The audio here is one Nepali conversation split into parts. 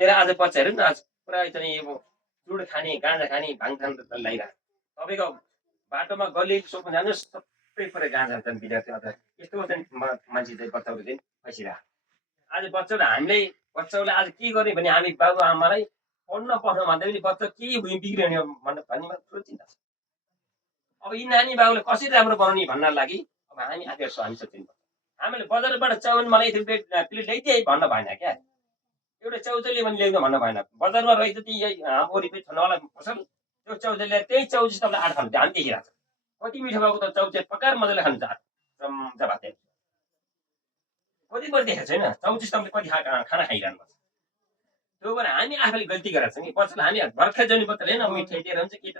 तेरो आज बच्चाहरू नि आज पुरा चाहिँ अब चुड खाने गाँजा खाने भाङ खान लगाइरहेको तपाईँको बाटोमा गल्ली सोध्नु जानुहोस् सबै कुरा गाँजा छन् विद्यार्थी अथवा यस्तो चाहिँ मान्छे चाहिँ बच्चाहरू चाहिँ फसिरहेको आज बच्चाहरू हामीले बच्चाहरूलाई आज के गर्ने भने हामी बाबुआमालाई पढ्न भन्दा पनि बच्चा के बिग्रिने भन्ने ठुलो चिन्ता छ अब यी नानी बाबुले कसरी राम्रो बनाउने भन्नको लागि अब हामी आफैहरू हामी सोचिनुपर्छ हामीले बजारबाट चाउमिन मलाई प्लेट ल्याइदिए भन्न भएन क्या एउटा चाउचाउले भने ल्याउनु भन्न भएन बजारमा रहेछ त्यही वरिपरि छनवाला पसल त्यो चाउचाउ ल्याएर त्यही चाउची तपाईँले आठ खानु हामी देखिरहेको छ कति मिठो भएको त चाउचाउ पकाएर मजाले खानु चाह चम्चा भात कति बढी देखाएको छैन चाउची तपाईँले कति खाना खाइरहनु पर्छ त्यो भएर हामी आफैले गल्ती गरेका छौँ कि बच्चालाई हामी भर्खर जन्ने बच्चाले होइन मिठाई दिएर हुन्छ के त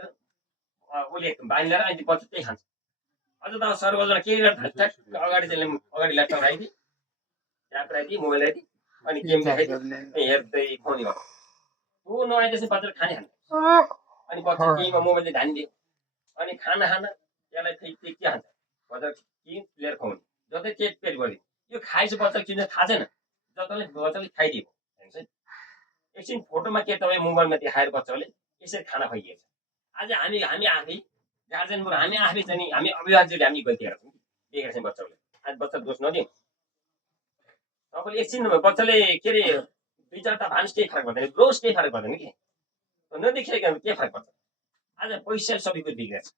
उसले बानी लिएर अहिले बच्चा त्यही खान्छ अझ त सर्वजना के ठ्याक अगाडि चाहिँ अगाडि ल्यापटप राखिदिए ट्याब राखिदिए मोबाइल राखिदिए अनि गेम देखाइदिए हेर्दै खुवाउने गर्छ त्यो नआएपछि बच्चाले खाने खान्छ अनि बच्चा केहीमा मोबाइल चाहिँ ध्यान दियो अनि खाना त्यसलाई फेरि के खान्छ बच्चा के लिएर खुवाउने जतै पेट पेट गरिदियो यो खाएपछि बच्चाले चिन्छ थाहा छैन बच्चाले खाइदियो हेर्नुहोस् है एकछिन फोटोमा के तपाईँ मोबाइलमा देखाएर बच्चाले यसरी खाना खुवाइएको छ आज हामी आफै गार्जेनबाट हामी आफै चाहिँ हामी अभिभावकले हामी गल्ती गरेका छौँ देखेका छौँ बच्चाले आज बच्चा दोष नदिउँ तपाईँले एकछिन बच्चाले के अरे दुई चारवटा भान्स केही फरक पर्दैन रोज केही फरक पर्दैन कि नदेखिएको के फरक पर्छ आज पैसा सबै कुछ बिग्रेको छ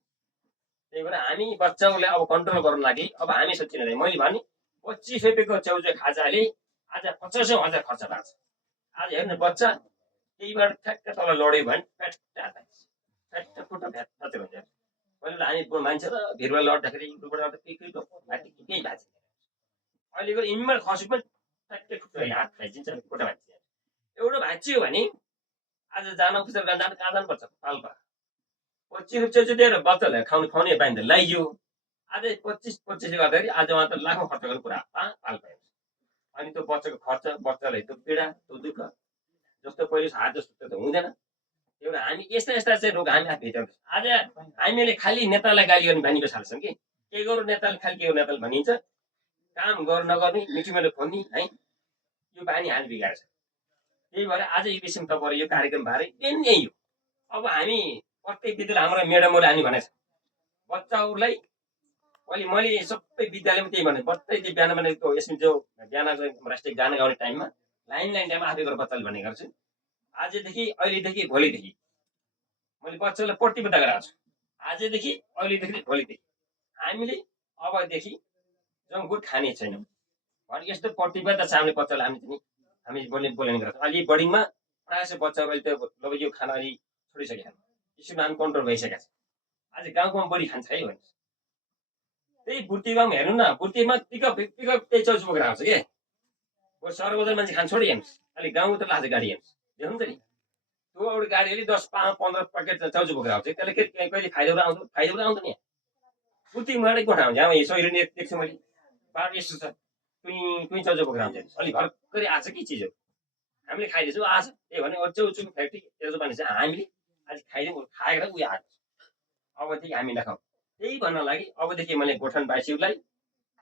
त्यही भएर हामी बच्चाहरूलाई अब कन्ट्रोल गर्नु लागि अब हामी सोचिने मैले भने 25 रुपियाँको च्याउचाउ खाजाले आज 50,000 खर्च भएको छ आज हेर्नु बच्चा त्यहीबाट ठ्याक्क तल लड्यो भने फ्याट्ट फुट्ट फ्याट्ट हुन्छ पहिला हामी मान्छे र भिरबाट लड्दाखेरि युट्युबबाट केही भएको छ अहिलेको इमर खसी पनि ठ्याक्कै खुट्टो हात खाइदिन्छ खुट्टा भाँचिन्छ एउटा भाँचियो भने आज जान खुसेर जानु कहाँ जानुपर्छ पाल्पा 25 रुपियाँ चाहिँ दिएर बच्चालाई खुवाउने पाइन्छ लगाइयो आज 25 गर्दाखेरि आज उहाँ त लाखौँ खर्च गर्ने कुरा पाल्पा अनि त्यो बच्चाको खर्च बच्चालाई त्यो पीडा त्यो दुःख जस्तो पहिले हात जस्तो त हुँदैन एउटा हामी यस्ता चाहिँ रोग हामी आफै भित्र आज हामीले खालि नेतालाई गाली गर्ने बानी बसाल्छौँ कि के गर्नु नेताले खालि के गर्नु नेताले भनिन्छ काम गर्नु नगर्ने मिठो मिठो खोज्ने है यो बानी हामी बिगारेको छ त्यही भएर आज यो विषयमा तपाईँ यो कार्यक्रम बारे यही हो अब हामी प्रत्येक विद्यालय हाम्रो म्याडमहरूले हामी भनेको छ बच्चाहरूलाई अहिले मैले सबै विद्यालयमा त्यही भने प्रत्येक बिहान भनेको यसमा जो बिहान राष्ट्रिय गाना गाउने टाइममा लाइन टाइममा आफै गरेर बच्चाले भन्ने गर्छु आजदेखि अहिलेदेखि भोलिदेखि मैले बच्चालाई प्रतिबद्ध गराएको छु आजदेखि अहिलेदेखि भोलिदेखि हामीले अबदेखि जङ्क फुड खाने छैनौँ भने यस्तो प्रतिबद्ध छ हामीले बच्चालाई हामी बोल्ने गर्छौँ अलि बोर्डिङमा प्रायः जस्तो बच्चाहरू अहिले त अब यो खाना अलि छोडिसकेका छन् स्कुलमा हामी कन्ट्रोल भइसकेका छ आज गाउँमा बढी खान्छ है भन्नुहोस् त्यही बुर्तिमा हेर्नु न बुर्तिमा पिकअप त्यही 24 बोकेर आउँछ के सहर बजार मान्छे खान छोडी हेर्नुहोस् अलिक गाउँ त लान्छ गाडी हेर्नुहोस् देख्नुहुन्छ नि त्यो एउटा गाडीले 10-15 प्याकेट 24 बोकेर आउँछ त्यसले कहिले फाइदा आउँदैन नि बुर्तिमाबाटै कोठा हुन्छ यहाँ सोहिरो देख्छु मैले बाटो यस्तो छ कुनै 24 बोकेर आउँछ अलिक भर्खरै आएको छ कि चिजहरू हामीले खाइदिन्छौँ आज त्यही भने चौचुको फ्याक्ट्री त्यसो भने चाहिँ हामीले आज खाइदिउँ खाएर उयो आएको छ अबदेखि हामी नखाउँ त्यही भन्न लागि अबदेखि मैले गोठनवासीहरूलाई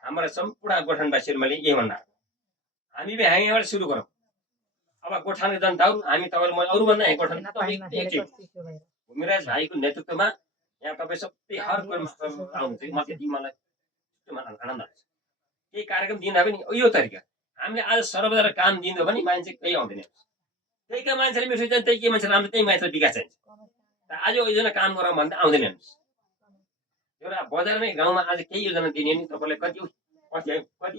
हाम्रा सम्पूर्ण गोठनवासीहरू मैले यही भन्न हामी यहाँबाट सुरु गरौँ अब गोठानको जनताहरू हामी तपाईँहरू मैले अरू भन्दा गोठन भूमिराज भाइको नेतृत्वमा यहाँ तपाईँ सबै हर कुरोमा आउनुहुन्छ म त्यति मलाई आनन्द लाग्छ केही कार्यक्रम दिँदा पनि यो तरिका हामीले आज सर्वजना काम दिँदा पनि मान्छे केही आउँदैन त्यही का मान्छेले मिठो चाहिँ त्यही के मान्छे राम्रो त्यही मान्छेले विकास चाहिन्छ आज योजना काम गरौँ भन्दा आउँदैन एउटा बजारमै गाउँमा आज केही योजना दिने नि तपाईँलाई कति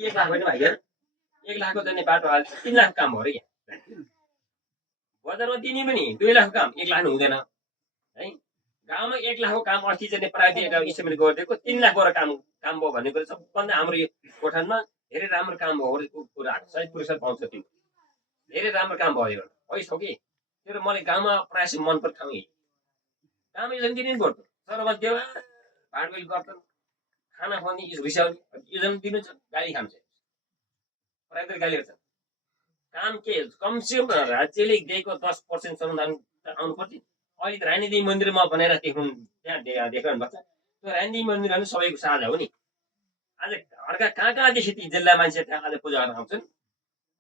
1 लाख होइन भाइ 1 लाखको जाने बाटो आज 3 लाख काम हो र यहाँ बजारमा दिने पनि 2 लाखको काम 1 लाख हुँदैन है गाउँमा 1 लाखको काम अस्ति चाहिँ प्राविधिक स्टेटमेन्ट गरिदिएको 3 लाख गरेर काम भयो भन्ने कुरा सबभन्दा हाम्रो यो गोठनमा धेरै राम्रो काम भयो कुरा सही पुरस्कार पाउँछ त्यो धेरै राम्रो काम भयो है छ कि त्यो मलाई गाउँमा प्रायः मन पर्छ ठाउँ यही काम योजना दिने नि पर्छ तर त्यो भाडबेल गर्छन् खाना खुवाउने रिसाउने योजना दिनु छ गाली खान्छ प्राइभेट गाली गर्छ काम के कमसेकम राज्यले दिएको 10% अनुदान आउनु पर्छ अहिले त रानीदेवी मन्दिरमा भनेर त्यहाँ देखाउनु भएको छ त्यो रानीदेवी मन्दिर सबैको साझा हो नि आज घरका कहाँदेखि ती जिल्ला मान्छे त्यहाँ आज पूजा गर्न आउँछन्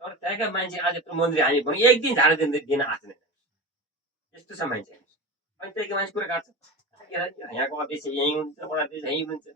तर त्यहाँका मान्छे आज त्यो मन्दिर हामी पनि एक दिन झाडा दिन आँट्दैन यस्तो छ मान्छे अनि त्यहाँको मान्छे कुरा काट्छ यहाँको अध्यक्ष यहीँ हुन्छ वडा अध्यक्ष यहीँ हुन्छ